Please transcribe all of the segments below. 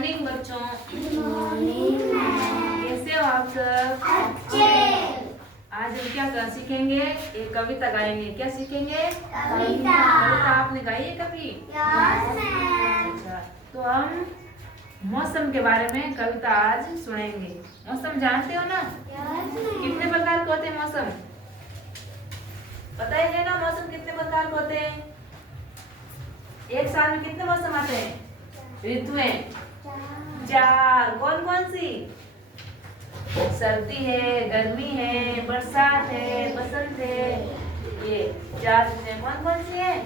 Morning बच्चों। Morning ma'am. कैसे हो आप सब? अच्छे। आज हम क्या सीखेंगे? एक कविता गाएंगे। क्या सीखेंगे? कविता। कविता आपने गाई है कभी? Yes ma'am. अच्छा, तो हम मौसम के बारे में कविता आज सुनेंगे। मौसम जानते हो ना? Yes ma'am. कितने प्रकार के होते हैं मौसम? पता ही है ना मौसम कितने प्रकार के होते हैं? एक साल में कितने मौसम आते हैं? ऋतुएं 4। कौन कौन सी? सर्दी है, गर्मी है, बरसात है, बसंत है। ये 4 ऋतुएं कौन कौन सी है?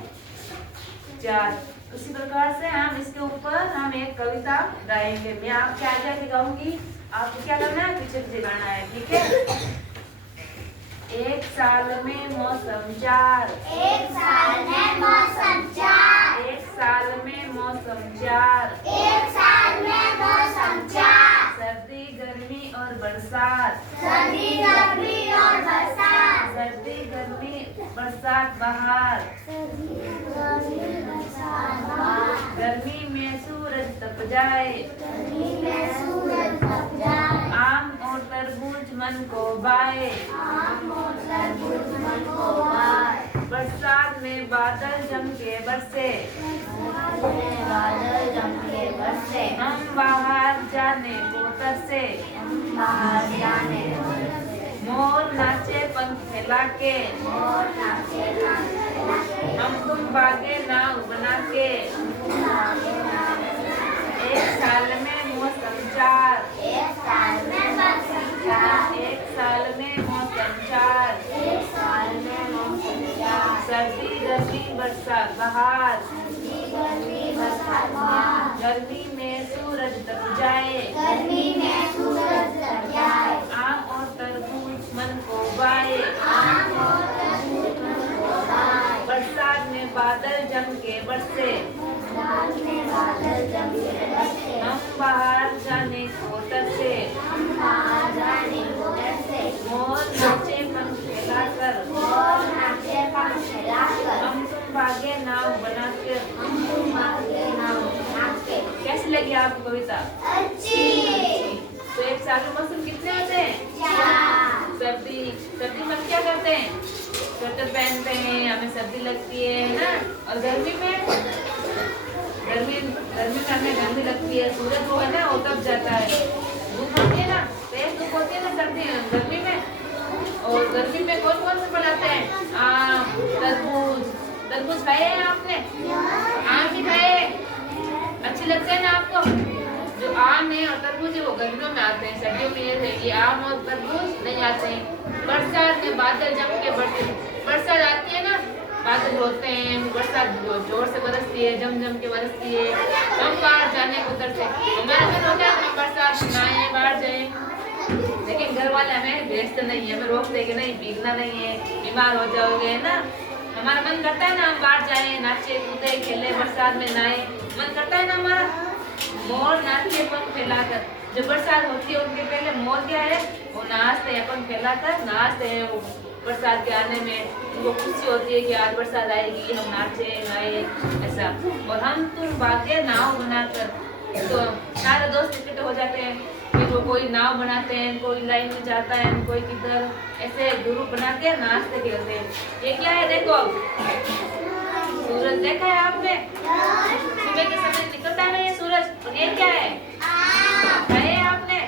4। उसी प्रकार से हम इसके ऊपर हम एक कविता गाएंगे। मैं आपके आगे आगे गाऊंगी, आपको क्या करना है? पीछे पीछे गाना है, ठीक है? एक साल में मौसम 4। एक साल में मौसम 4। एक साल में मौसम 4। एक साल में मौसम 4। सर्दी, गर्मी और बरसात। सर्दी, गर्मी और बरसात। सर्दी, गर्मी, बरसात, बहार। गर्मी में सूरज तप जाए। गर्मी में सूरज तप जाए। आम और तरबूज मन को भाए। आम और तरबूज मन को भाए। बरसात में बादल जम के बरसे। बादल जम के बरसे। हम बाहर जाने को तरसे। बाहर जाने को मोर नाचे पंख फैला के। मोर नाचे नाचे। हम तुम बागे नाव बना के। एक साल में मौसम 4। एक साल में मौसम 4। एक साल में मौसम 4। एक साल में मौसम 4। सर्दी, गर्मी, बरसात, बहार। सर्दी, गर्मी, बरसात, बहार। गर्मी में सूरज तप जाए। गर्मी में सूरज तप जाए। आम और तरबूज मन को भाए। आम और तरबूज मन को भाए। बरसात में बादल जम के बरसे। बरसात में बादल जम के बरसे। हम बाहर जाने को तरसे। हम बाहर जाने को तरसे। मोर नाचे पंख फैलाकर। मोर नाचे पंख फैलाकर। हम तुम भागे नाव बनाकर। हम तुम भागे नाव बना के। कैसी लगी आपको कविता? अच्छी। तो एक साल में मौसम कितने होते हैं? 4। सर्दी, सर्दी में हम क्या करते हैं? स्वेटर पहनते हैं, हमें सर्दी लगती है ना? और गर्मी में हमें गर्मी लगती है। सूरज वो है ना, वो तप जाता है। धूप होती है ना, तेज धूप होती है ना गर्मी में। और गर्मी में कौन कौन से फल आते हैं? आम, तरबूज। तरबूज खाए हैं आपने? आम भी खाए? अच्छे लगते हैं ना आपको? जो आम है और तरबूज है वो गर्मियों में आते हैं, सर्दियों में ये है कि आम और तरबूज नहीं आते हैं। बरसात में बादल जम के बरसते। बरसात आती है ना, बादल होते हैं, बरसात जोर से बरसती है, जम जम के बरसती है। हम बाहर जाने को तरसे। हमारा मन होता है हम बरसात में आए, बाहर जाए, लेकिन घर वाले हमें भेजते नहीं है, हमें रोकते हैं कि नहीं भीगना नहीं है, बीमार हो जाओगे ना। हमारा मन करता है ना हम बाहर जाए, नाचे कूदे, खेले, बरसात में नहाए, मन करता है ना हमारा। मोर नाचे पंख फैलाकर। जब बरसात होती है उनके पहले मोर क्या है, वो नाचते हैं, पंख फैलाकर नाचते हैं। वो बरसात के आने में उनको खुशी होती है कि आज बरसात आएगी, हम नाचे गाए ऐसा। और हम तुम भागे नाव बनाकर। तो सारे दोस्त इकट्ठे हो जाते हैं, फिर वो कोई नाव बनाते हैं, कोई लाइन में जाता है, कोई किधर, ऐसे ग्रुप बना के नाचते खेलते हैं। ये क्या है देखो, सूरज देखा है आपने? सुबह के समय निकलता है ना ये सूरज। और ये क्या है? खाए आपने?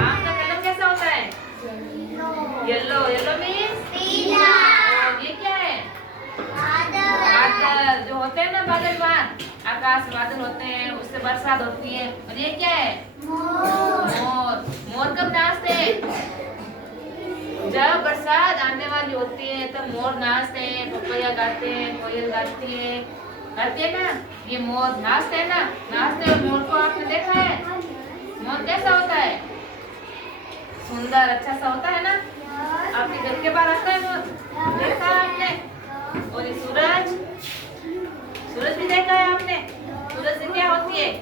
आम का कलर कैसा होता है? येलो। येलो मीन्स पीला। और ये क्या है? बादल। जो होते हैं ना बादल, वहाँ आकाश बादल होते हैं, उससे बरसात होती है। और ये क्या है? मोर। मोर कब नाचते हैं? जब बरसात आने वाली होती है तब मोर नाचते हैं, पपैया गाते हैं, कोयल गाती है, गाते हैं ना। ये मोर नाचते हैं ना, नाचते हुए मोर को आपने देखा है? मोर कैसा होता है? सुंदर, अच्छा सा होता है ना। आपके घर के बाहर आता है मोर, देखा है आपने? और ये सूरज, सूरज भी देखा है आपने? सूरज से क्या होती है?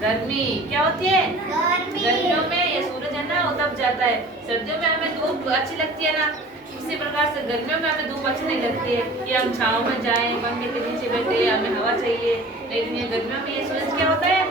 गर्मी। क्या होती है? गर्मियों में ये सूरज है ना वो तप जाता है। सर्दियों में हमें धूप अच्छी लगती है ना, उसी प्रकार से गर्मियों में हमें धूप अच्छी नहीं लगती है कि हम छांव में जाएं, पंखे के नीचे बैठे, हमें हवा चाहिए। लेकिन ये गर्मियों में ये सूरज क्या होता है?